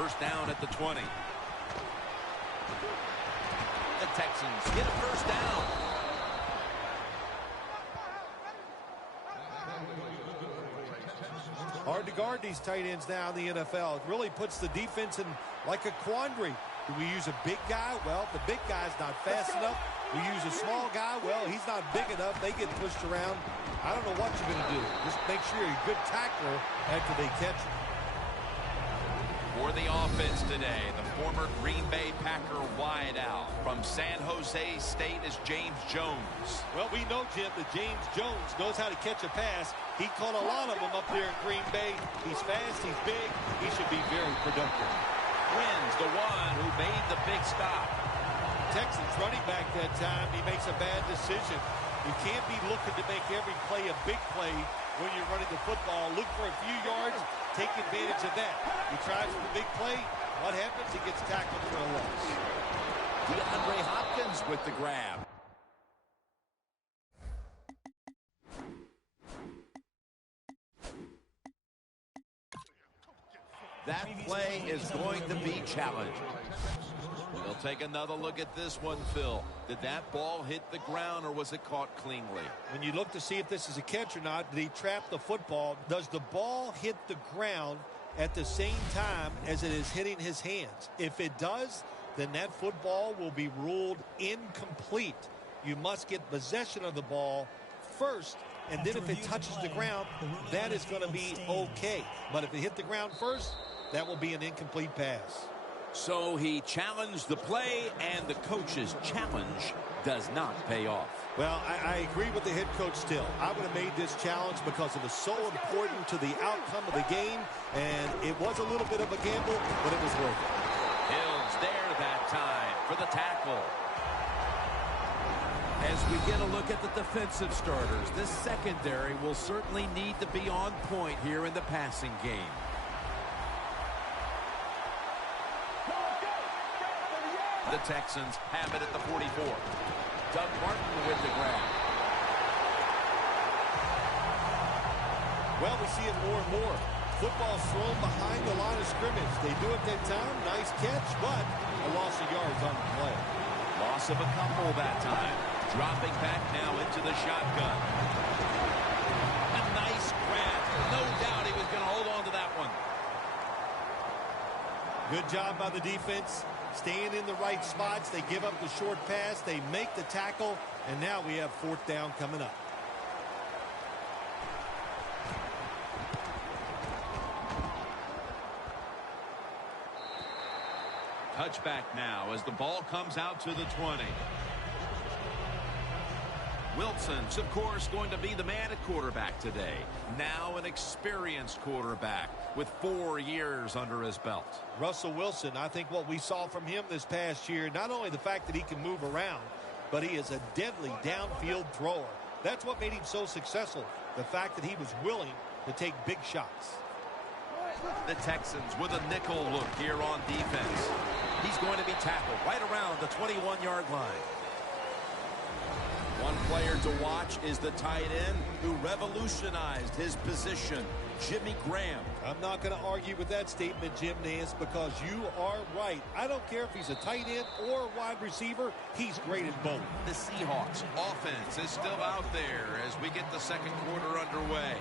First down at the 20. The Texans get a first down. Hard to guard these tight ends now in the NFL. It really puts the defense in like a quandary. Do we use a big guy? Well, the big guy's not fast enough. We use a small guy. Well, he's not big enough. They get pushed around. I don't know what you're going to do. Just make sure you're a good tackler after they catch you. For the offense today, the former Green Bay Packer wideout from San Jose State is James Jones. Well, we know, Jim, that James Jones knows how to catch a pass. He caught a lot of them up there in Green Bay. He's fast, he's big, he should be very productive. Wins the one who made the big stop. Texans running back that time, he makes a bad decision. You can't be looking to make every play a big play when you're running the football. Look for a few yards, take advantage of that. He tries for the big play. What happens? He gets tackled for a loss. DeAndre Hopkins with the grab. That play is going to be challenged. We'll take another look at this one, Phil. Did that ball hit the ground or was it caught cleanly? When you look to see if this is a catch or not, did he trap the football? Does the ball hit the ground at the same time as it is hitting his hands? If it does, then that football will be ruled incomplete. You must get possession of the ball first, and then if it touches the ground, that is going to be okay. But if it hit the ground first, that will be an incomplete pass. So he challenged the play, and the coach's challenge does not pay off. Well, I agree with the head coach still. I would have made this challenge because it was so important to the outcome of the game, and it was a little bit of a gamble, but it was worth it. Hill's there that time for the tackle. As we get a look at the defensive starters, this secondary will certainly need to be on point here in the passing game. The Texans have it at the 44. Doug Martin with the grab. Well, we see it more and more. Football's thrown behind the line of scrimmage. They do it that time. Nice catch, but a loss of yards on the play. Loss of a couple that time. Dropping back now into the shotgun. A nice grab. No doubt he was going to hold on to that one. Good job by the defense. Staying in the right spots. They give up the short pass. They make the tackle. And now we have fourth down coming up. Touchback now as the ball comes out to the 20. Wilson's, of course, going to be the man at quarterback today. Now an experienced quarterback with 4 years under his belt. Russell Wilson, I think what we saw from him this past year, not only the fact that he can move around, but he is a deadly downfield thrower. That's what made him so successful, the fact that he was willing to take big shots. The Texans with a nickel look here on defense. He's going to be tackled right around the 21-yard line. One player to watch is the tight end who revolutionized his position, Jimmy Graham. I'm not going to argue with that statement, Jim Nance, because you are right. I don't care if he's a tight end or a wide receiver. He's great at both. The Seahawks offense is still out there as we get the second quarter underway.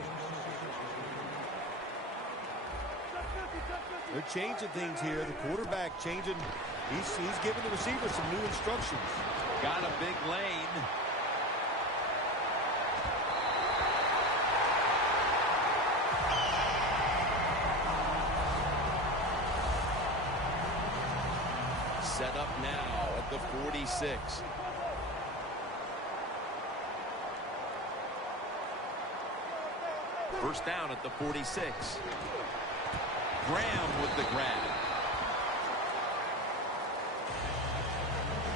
They're changing things here. The quarterback changing. He's giving the receiver some new instructions. Got a big lane. Set up now at the 46. First down at the 46. Graham with the grab.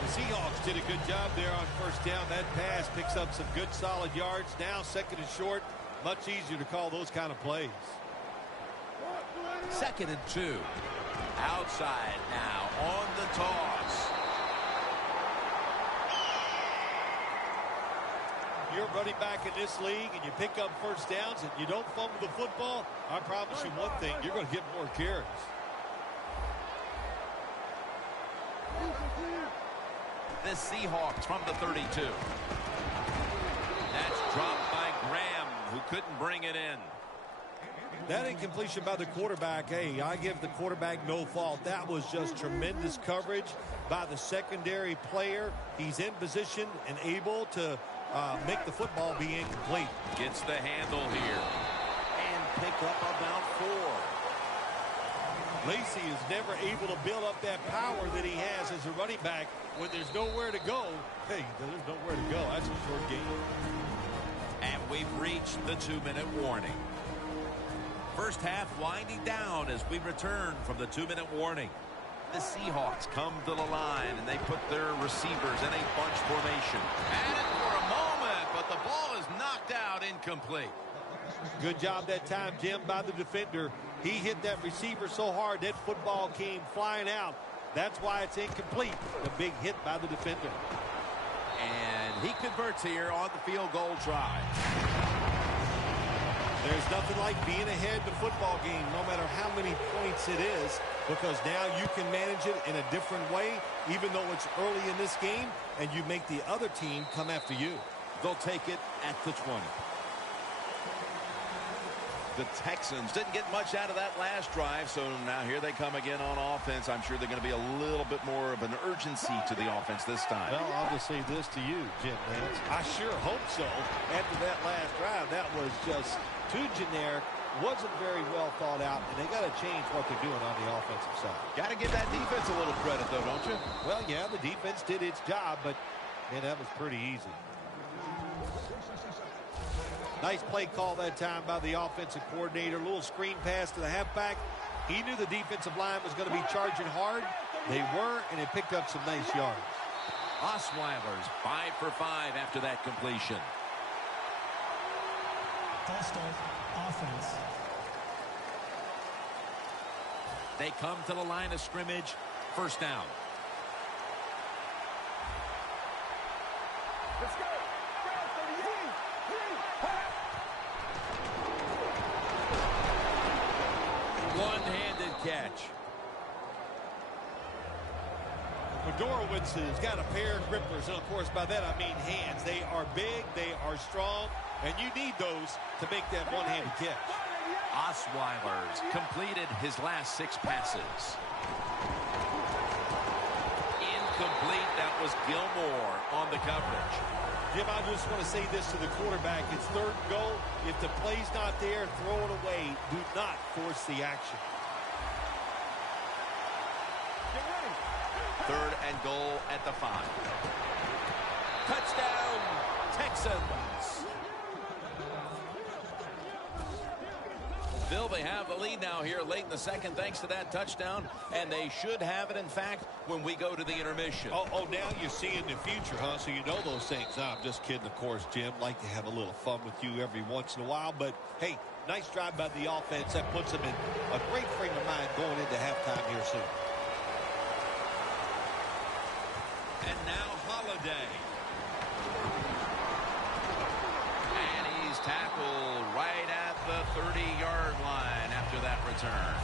The Seahawks did a good job there on first down. That pass picks up some good solid yards. Now second and short. Much easier to call those kind of plays. Second and 2. Outside now on the toss. You're running back in this league and you pick up first downs and you don't fumble the football, I promise you one thing, you're going to get more carries. The Seahawks from the 32. That's dropped by Graham, who couldn't bring it in. That incompletion by the quarterback, hey, I give the quarterback no fault. That was just tremendous coverage by the secondary player. He's in position and able to make the football be incomplete. Gets the handle here. And pick up about 4. Lacey is never able to build up that power that he has as a running back when there's nowhere to go. Hey, there's nowhere to go. That's a short game. And we've reached the 2-minute warning. First half winding down as we return from the 2-minute warning. The Seahawks come to the line, and they put their receivers in a bunch formation. At it for a moment, but the ball is knocked out incomplete. Good job that time, Jim, by the defender. He hit that receiver so hard that football came flying out. That's why it's incomplete. The big hit by the defender. And he converts here on the field goal try. There's nothing like being ahead in the football game, no matter how many points it is, because now you can manage it in a different way, even though it's early in this game, and you make the other team come after you. They'll take it at the 20. The Texans didn't get much out of that last drive, so now here they come again on offense. I'm sure they're going to be a little bit more of an urgency to the offense this time. Well, I'll just say this to you, Jim Nance. I sure hope so. After that last drive, that was just too generic, wasn't very well thought out, and they got to change what they're doing on the offensive side. Got to give that defense a little credit, though, don't you? Well, yeah, the defense did its job, but, man, that was pretty easy. Nice play call that time by the offensive coordinator. A little screen pass to the halfback. He knew the defensive line was going to be charging hard. They were, and they picked up some nice yards. Osweiler's 5 for 5 after that completion. False start, offense. They come to the line of scrimmage. First down. Let's go. One-handed catch. Fedorowicz has got a pair of grippers, and of course by that I mean hands. They are big, they are strong, and you need those to make that one-handed catch. Osweiler's completed his last 6 passes. Incomplete. That was Gilmore on the coverage. Jim, I just want to say this to the quarterback. It's 3rd and goal. If the play's not there, throw it away. Do not force the action. 3rd and goal at the 5. Touchdown, Texans. Bill, they have the lead now here late in the second thanks to that touchdown, and they should have it, in fact, when we go to the intermission. Oh, now you're seeing the future, huh? So you know those things. No, I'm just kidding, of course, Jim. Like to have a little fun with you every once in a while. But, hey, nice drive by the offense. That puts them in a great frame of mind going into halftime here soon. And now Holiday. And he's tackled right at the 30-yard line after that return.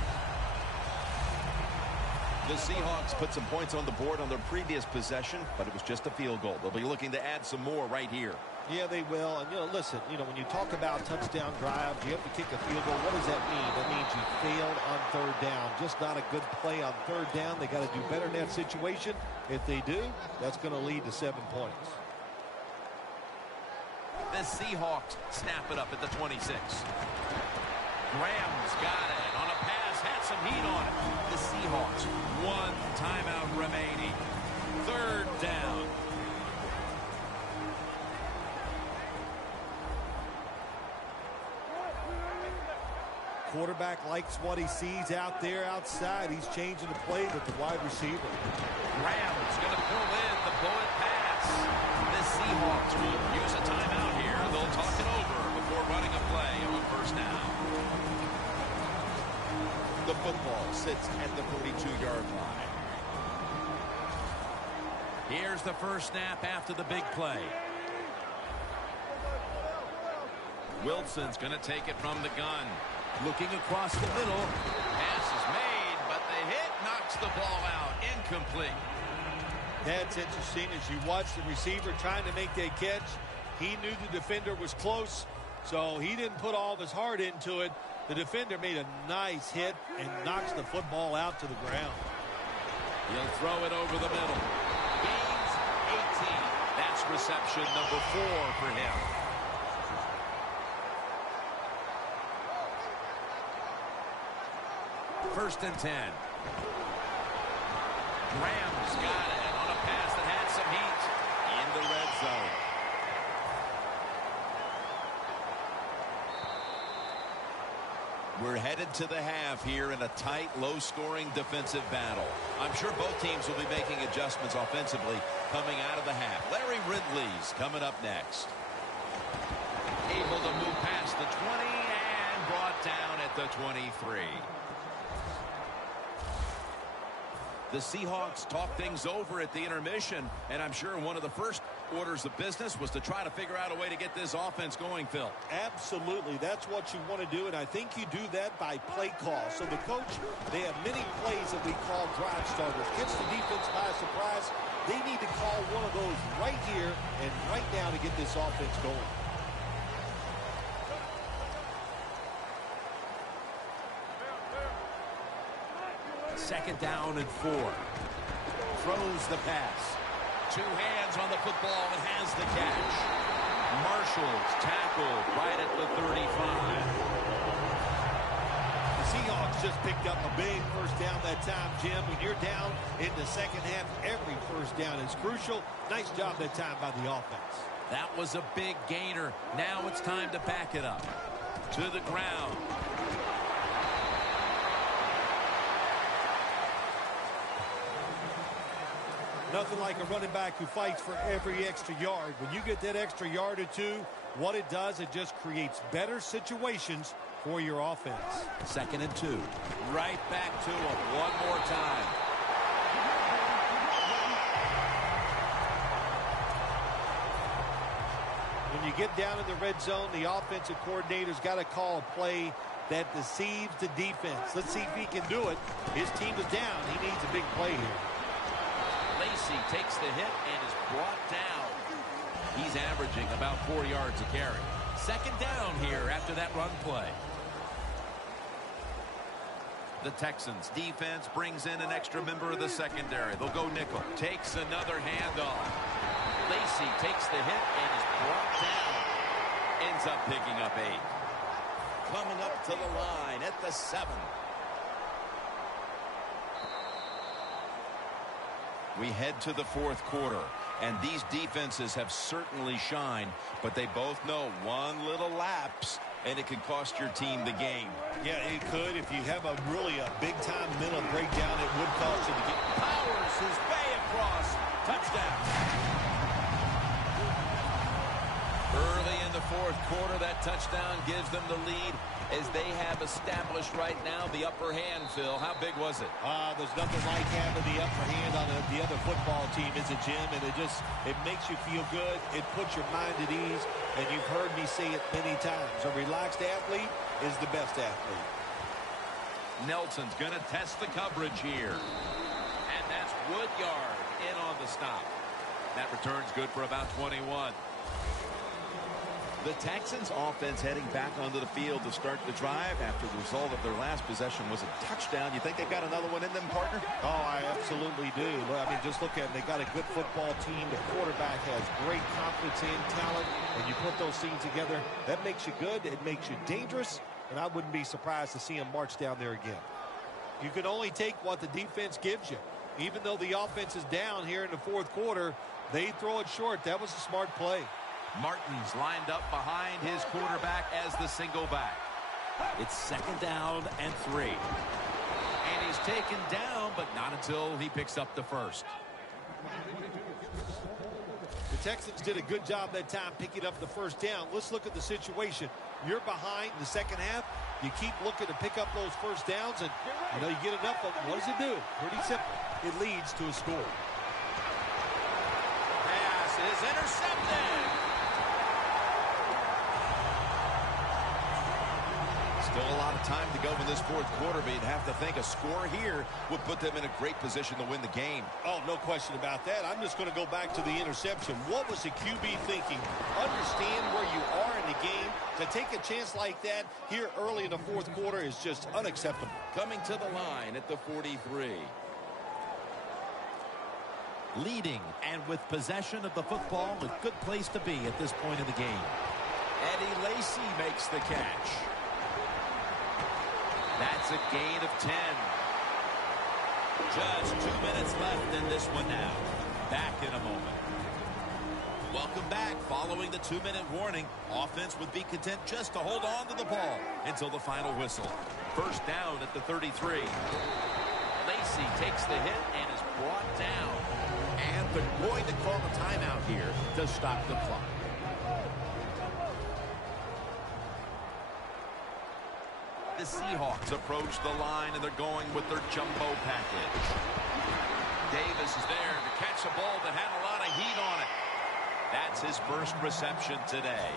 The Seahawks put some points on the board on their previous possession, but it was just a field goal. They'll be looking to add some more right here. Yeah, they will. And, listen, when you talk about touchdown drives, you have to kick a field goal. What does that mean? That means you failed on 3rd down. Just not a good play on 3rd down. They got to do better in that situation. If they do, that's going to lead to 7 points. The Seahawks snap it up at the 26. Graham's got it on a pass, had some heat on it. The Seahawks, 1 timeout remaining. 3rd down. Quarterback likes what he sees out there outside. He's changing the play with the wide receiver. Graham's going to pull in the bullet pass. The Seahawks will use a timeout here. They'll talk it over before running a play on 1st down. The football sits at the 42-yard line. Here's the first snap after the big play. Wilson's going to take it from the gun. Looking across the middle. Pass is made, but the hit knocks the ball out. Incomplete. That's interesting. As you watch the receiver trying to make that catch, he knew the defender was close, so he didn't put all of his heart into it. The defender made a nice hit and knocks the football out to the ground. He'll throw it over the middle. Gains 18. That's reception number 4 for him. First and 10. Graham's got it on a pass that had some heat in the red zone. We're headed to the half here in a tight, low-scoring defensive battle. I'm sure both teams will be making adjustments offensively coming out of the half. Larry Ridley's coming up next. Able to move past the 20 and brought down at the 23. The Seahawks talk things over at the intermission, and I'm sure one of the first orders of business was to try to figure out a way to get this offense going, Phil. Absolutely. That's what you want to do, and I think you do that by play call. So the coach, they have many plays that we call drive starters. Gets the defense by surprise. They need to call one of those right here and right now to get this offense going. Second down and 4. Throws the pass. 2 hands on the football and has the catch. Marshall's tackled right at the 35. The Seahawks just picked up a big first down that time, Jim. When you're down in the second half, every first down is crucial. Nice job that time by the offense. That was a big gainer. Now it's time to back it up. To the ground. Nothing like a running back who fights for every extra yard. When you get that extra yard or 2, what it does, it just creates better situations for your offense. Second and 2. Right back to him one more time. When you get down in the red zone, the offensive coordinator's got to call a play that deceives the defense. Let's see if he can do it. His team is down. He needs a big play here. Lacey takes the hit and is brought down. He's averaging about 4 yards a carry. Second down here after that run play. The Texans defense brings in an extra member of the secondary. They'll go nickel. Takes another handoff. Lacey takes the hit and is brought down. Ends up picking up 8. Coming up to the line at the 7. We head to the fourth quarter, and these defenses have certainly shined, but they both know one little lapse, and it can cost your team the game. Yeah, it could. If you have a big-time mental breakdown, it would cost you the game. Powers his way across. Touchdown. Early in the fourth quarter, that touchdown gives them the lead as they have established right now the upper hand, Phil. How big was it? There's nothing like having the upper hand on the other football team, is it, Jim? And it makes you feel good. It puts your mind at ease. And you've heard me say it many times. A relaxed athlete is the best athlete. Nelson's going to test the coverage here. And that's Woodyard in on the stop. That return's good for about 21. The Texans offense heading back onto the field to start the drive after the result of their last possession was a touchdown. You think they've got another one in them, partner? Oh, I absolutely do. I mean, just look at them. They got a good football team. The quarterback has great confidence and talent. And you put those things together, that makes you good. It makes you dangerous. And I wouldn't be surprised to see them march down there again. You can only take what the defense gives you. Even though the offense is down here in the fourth quarter, they throw it short. That was a smart play. Martin's lined up behind his quarterback as the single back. It's second down and 3. And he's taken down, but not until he picks up the first. The Texans did a good job that time picking up the first down. Let's look at the situation. You're behind in the second half. You keep looking to pick up those first downs, and you get enough of them. What does it do? Pretty simple. It leads to a score. Pass is intercepted. Still a lot of time to go in this fourth quarter, but you'd have to think a score here would put them in a great position to win the game. Oh, no question about that. I'm just going to go back to the interception. What was the QB thinking? Understand where you are in the game. To take a chance like that here early in the fourth quarter is just unacceptable. Coming to the line at the 43. Leading and with possession of the football, a good place to be at this point in the game. Eddie Lacy makes the catch. That's a gain of 10. Just 2 minutes left in this one now. Back in a moment. Welcome back. Following the 2-minute warning, offense would be content just to hold on to the ball until the final whistle. First down at the 33. Lacy takes the hit and is brought down. And they're going to call a timeout here to stop the clock. The Seahawks approach the line, and they're going with their jumbo package. Davis is there to catch a ball that had a lot of heat on it. That's his first reception today.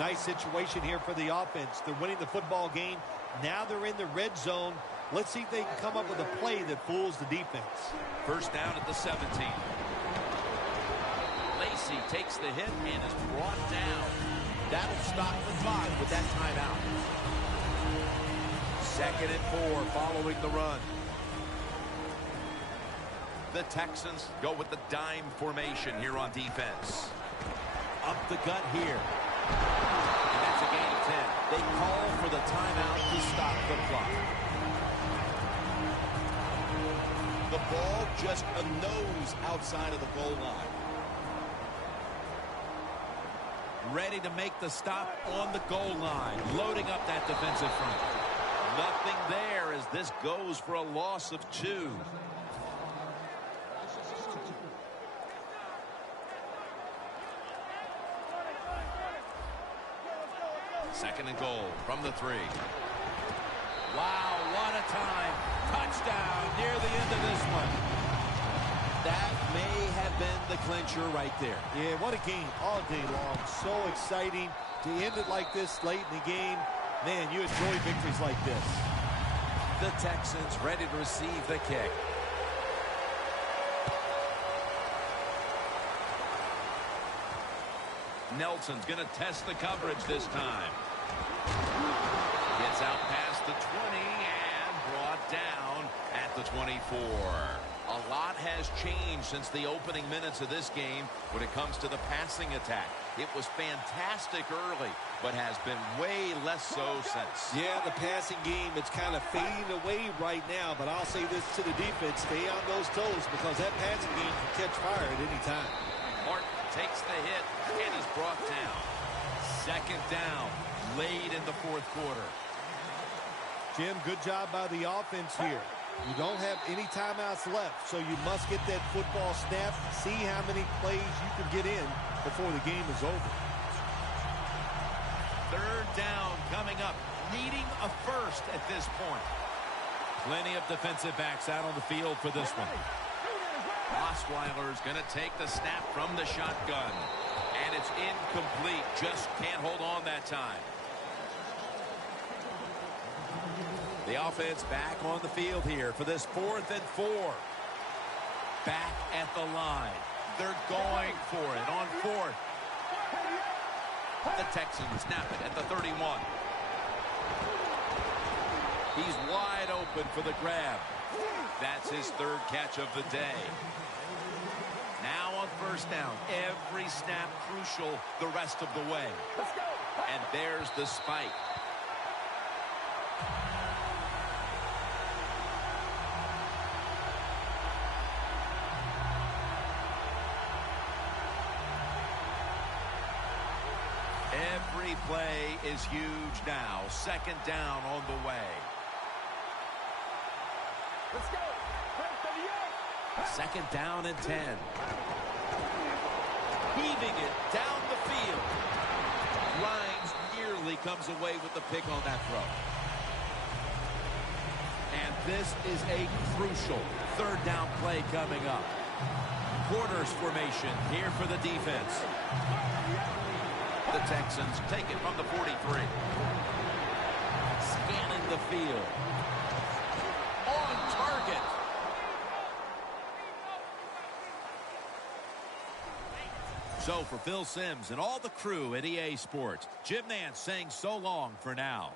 Nice situation here for the offense. They're winning the football game. Now they're in the red zone. Let's see if they can come up with a play that fools the defense. First down at the 17. Lacy takes the hit and is brought down. That'll stop the clock with that timeout. 2nd and 4 following the run. The Texans go with the dime formation here on defense. Up the gut here. And that's a gain of 10. They call for the timeout to stop the clock. The ball just a nose outside of the goal line. Ready to make the stop on the goal line. Loading up that defensive front. Nothing there as this goes for a loss of 2. Second and goal from the 3. Wow, what a time. Touchdown near the end of this one. That may have been the clincher right there. Yeah, what a game all day long. So exciting to end it like this late in the game. Man, you enjoy victories like this. The Texans ready to receive the kick. Nelson's going to test the coverage this time. Gets out past the 20 and brought down at the 24. A lot has changed since the opening minutes of this game when it comes to the passing attack. It was fantastic early, but has been way less so since. Yeah, the passing game, it's kind of fading away right now, but I'll say this to the defense, stay on those toes because that passing game can catch fire at any time. Martin takes the hit and is brought down. Second down, late in the fourth quarter. Jim, good job by the offense here. You don't have any timeouts left, so you must get that football snapped, see how many plays you can get in before the game is over. Third down coming up, needing a first at this point. Plenty of defensive backs out on the field for this one. Osweiler's going to take the snap from the shotgun. And it's incomplete. Just can't hold on that time. The offense back on the field here for this 4th and 4. Back at the line. They're going for it on 4th. The Texans snap it at the 31. He's wide open for the grab. That's his 3rd catch of the day. Now on first down, every snap crucial the rest of the way. And there's the spike. Every play is huge now. Second down on the way. Let's go. Second down and 10. Heaving it down the field. Grimes nearly comes away with the pick on that throw. And this is a crucial 3rd down play coming up. Quarters formation here for the defense. The Texans take it from the 43. the field. On target. So for Phil Simms and all the crew at EA Sports, Jim Nantz saying so long for now.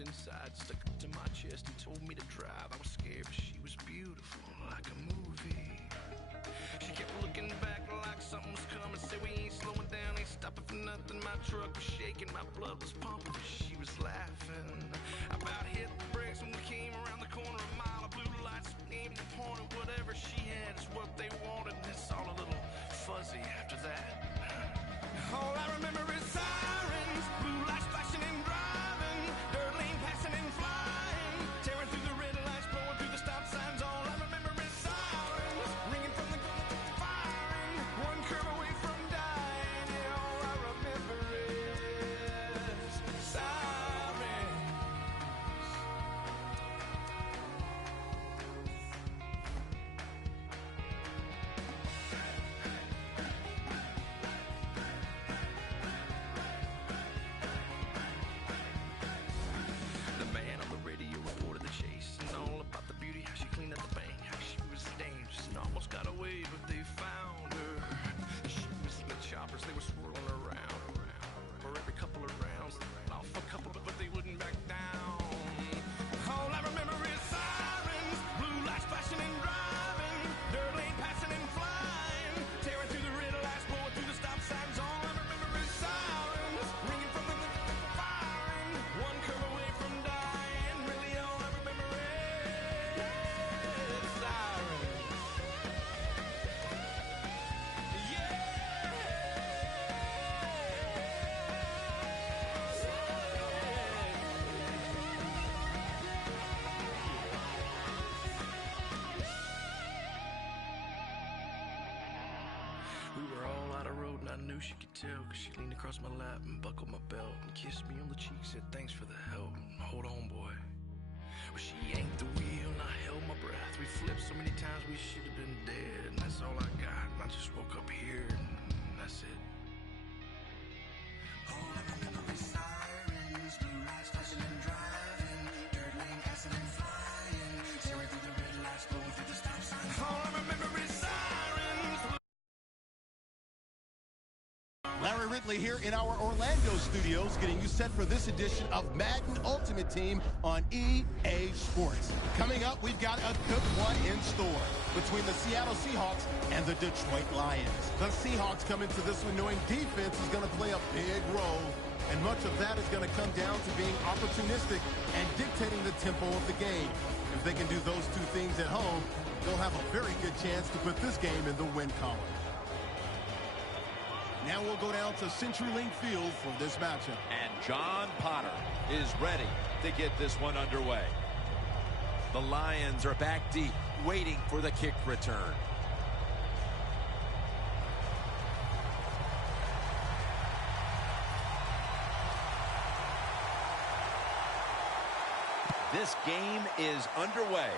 Inside, stuck up to my chest and told me to drive. I was scared, but she was beautiful, like a movie. She kept looking back like something was coming. Said we ain't slowing down, ain't stopping for nothing. My truck was shaking, my blood was pumping, but she was laughing. I about hit the brakes when we came around the corner. A mile of blue lights aimed and pointed. Whatever she had is what they wanted, and it's all a little fuzzy after that. All I remember is sirens, blue lights flashing and driving, dirt lane passing and flying, tearing through the red lights, blowing through the stop signs. All I remember is sirens, ringing from the firing, one curve away from dying. Yeah, all I remember is sirens. The man on the radio reported the chase and all about the beauty, how she cleaned up the bank, how she was dangerous and almost got away, but they found her. She was in the choppers, they were swirling around. For every couple of rounds, off a couple, but they wouldn't back down. All I remember is sirens, blue lights flashing and driving, dirt lane passing and flying, tearing through the red lights, blowing through the stop signs. All I remember is sirens, ringing from the firing, one curve away from dying. Really all I remember is sirens. Yeah. We were all out of road and I knew she could tell, cause she leaned across my lap and buckled my belt and kissed me on the cheek, said thanks for the help, hold on boy. Well, she yanked the wheel and I held my breath. We flipped so many times we should have been dead, and that's all I got. And I just woke up here and that's it. All I remember is sirens, blue lights flashing and driving, dirt lane passing and flying, tearing through the red lights, blowing through the stop signs. All I remember is sirens. Larry Ridley here in our Orlando studios, getting you set for this edition of Madden Ultimate Team on EA Sports. Coming up, we've got a good one in store between the Seattle Seahawks and the Detroit Lions. The Seahawks come into this one knowing defense is going to play a big role, and much of that is going to come down to being opportunistic and dictating the tempo of the game. If they can do those two things at home, they'll have a very good chance to put this game in the win column. Now we'll go down to CenturyLink Field for this matchup. And John Potter is ready to get this one underway. The Lions are back deep, waiting for the kick return. This game is underway.